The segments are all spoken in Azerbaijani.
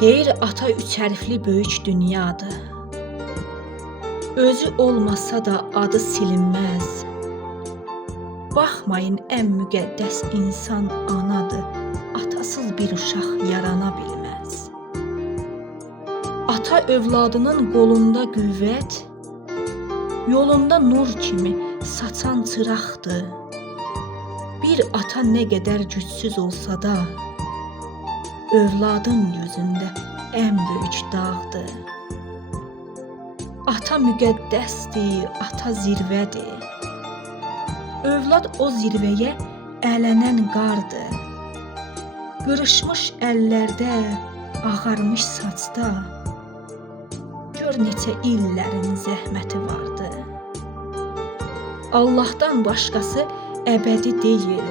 Deyir ata üç hərfli böyük dünyadır. Özü olmasa da adı silinməz. Baxmayın ən müqəddəs insan anadır. Atasız bir uşaq yarana bilməz. Ata övladının qolunda qüvvət, yolunda nur kimi saçan çıraqdır. Bir ata nə qədər gücsüz olsa da, övladın gözündə ən böyük dağdır. Ata müqəddəsdir, ata zirvədir. Övlad o zirvəyə ələnən qardır. Qırışmış əllərdə, ağarmış saçda, gör neçə illərin zəhməti vardı. Allahdan başqası əbədi deyil.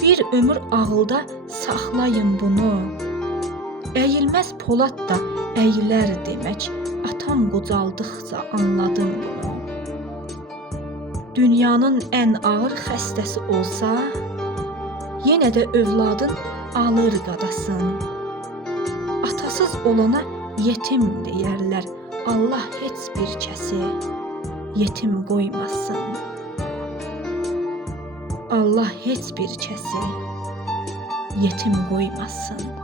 Bir ömür ağılda saxlayın bunu. Əyilməz polad da əyilər demək, atam qocaldıqca anladım bunu. Dünyanın ən ağır xəstəsi olsa, yenə də övladın alır qadasın. Atasız olana yetim deyərlər, Allah heç bir kəsi yetim qoymasın. Allah heç bir kəsi yetim qoymasın.